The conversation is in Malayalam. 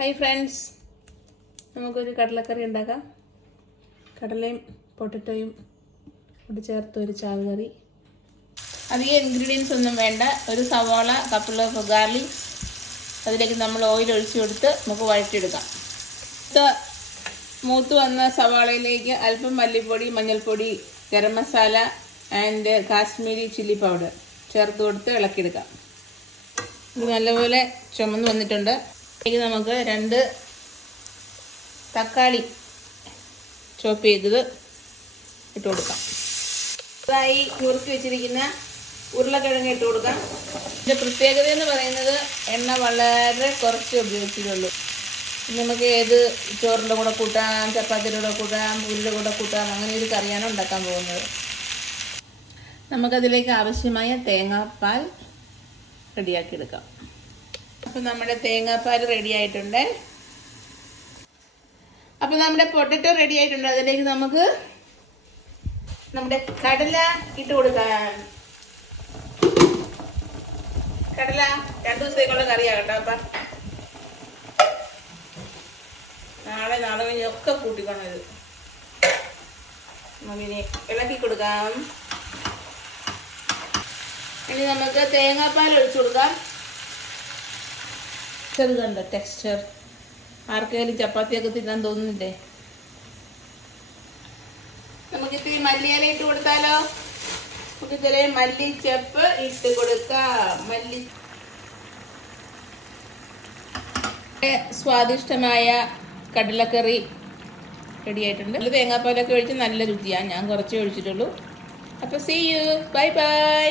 ഹായ് ഫ്രണ്ട്സ്, നമുക്കൊരു കടലക്കറി ഉണ്ടാക്കാം. കടലയും പൊട്ടറ്റോയും കൂടി ചേർത്ത് ഒരു ചാറ് കറി. അധികം ഇൻഗ്രീഡിയൻസ് ഒന്നും വേണ്ട. ഒരു സവാള, കപ്പിൾ ഓഫ് ഗാർലിക്, അതിലേക്ക് നമ്മൾ ഓയിൽ ഒഴിച്ചു കൊടുത്ത് നമുക്ക് വഴറ്റിയെടുക്കാം. മൂത്ത് വന്ന സവാളയിലേക്ക് അല്പം മല്ലിപ്പൊടി, മഞ്ഞൾപ്പൊടി, garam masala and Kashmiri chilli powder ചേർത്ത് കൊടുത്ത് ഇളക്കിയെടുക്കാം. ഇത് നല്ലപോലെ ചുമന്ന് വന്നിട്ടുണ്ട്. ഇതിലേക്ക് നമുക്ക് 2 തക്കാളി ചോപ്പ് ചെയ്തത് ഇട്ട് കൊടുക്കാം. ഇതായി നുറുക്കി വെച്ചിരിക്കുന്ന ഉരുളക്കിഴങ്ങ് ഇട്ട് കൊടുക്കാം. ഇതിൻ്റെ പ്രത്യേകത എന്ന് പറയുന്നത് എണ്ണ വളരെ കുറച്ച് ഉപയോഗിച്ചിട്ടുള്ളൂ. നമുക്ക് ഏത് ചോറിൻ്റെ കൂടെ കൂട്ടാം, ചപ്പാത്തിയുടെ കൂടെ കൂട്ടാം, പൂരിയുടെ കൂടെ കൂട്ടാം, അങ്ങനെ ഒരു കറിയാണ് ഉണ്ടാക്കാൻ പോകുന്നത്. നമുക്കതിലേക്ക് ആവശ്യമായ തേങ്ങാപ്പാൽ റെഡിയാക്കി എടുക്കാം. അപ്പം നമ്മുടെ തേങ്ങാപ്പാൽ റെഡി ആയിട്ടുണ്ട്. അപ്പം നമ്മുടെ പൊട്ടറ്റോ റെഡി ആയിട്ടുണ്ട്. അതിലേക്ക് നമുക്ക് നമ്മുടെ കടല ഇട്ട് കൊടുക്കാം. കടല 2 ദിവസത്തേക്കുള്ള കറിയാണ് കേട്ടോ. അപ്പം നാളെ കഴിഞ്ഞൊക്കെ കൂട്ടിക്കണം. ഇത് നമുക്കിനി ഇളക്കി കൊടുക്കാം. ഇനി നമുക്ക് തേങ്ങാപ്പാൽ ഒഴിച്ചു കൊടുക്കാം. ചെറുതുണ്ട് ടെക്സ്ചർ. ആർക്കെങ്കിലും ചപ്പാത്തിയൊക്കെ തിന്നാൻ തോന്നുന്നില്ലേ? നമുക്കിത്തിരി മല്ലിയില ഇട്ട് കൊടുത്താലോ? നമുക്കിതിലെ മല്ലിച്ചപ്പ് ഇട്ട് കൊടുക്കാം. സ്വാദിഷ്ടമായ കടലക്കറി റെഡി ആയിട്ടുണ്ട്. നല്ല തേങ്ങാപ്പാലൊക്കെ ഒഴിച്ച് നല്ല രുചിയാണ്. ഞാൻ കുറച്ചേ ഒഴിച്ചിട്ടുള്ളൂ. അപ്പോൾ സീ യു, ബൈ ബൈ.